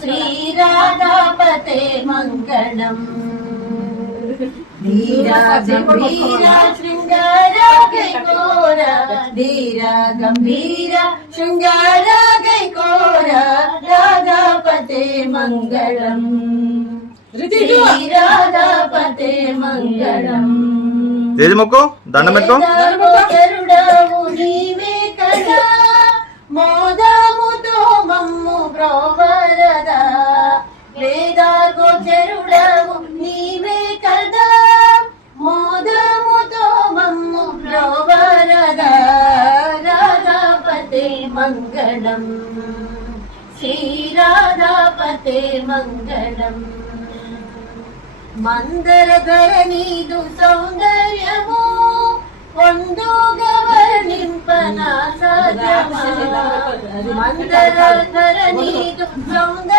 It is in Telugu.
శ్రీరాధాపతే మంగళం ధీరా గంభీర శృంగార గైకోర ధీరా గంభీర శృంగార గైకోర రాధాపతే మంగళం శ్రీరాధాపతే మంగళం. ఏది మొక్కు దండం పెట్టుకో. గరుడవు నీవే కదా మోదముతో మమ్ము బ్రోవరదా వేదా గోచరుడవు నీవే కదా మోదముతో మమ్ము బ్రోవరదా రాధాపతే మంగళం శ్రీరాధాపతే మంగళం. మందరధర నీదు సౌందర్యము పొందుగా వర్ణింపనా సాధ్యమా మందరధర నీదు సౌందర్యము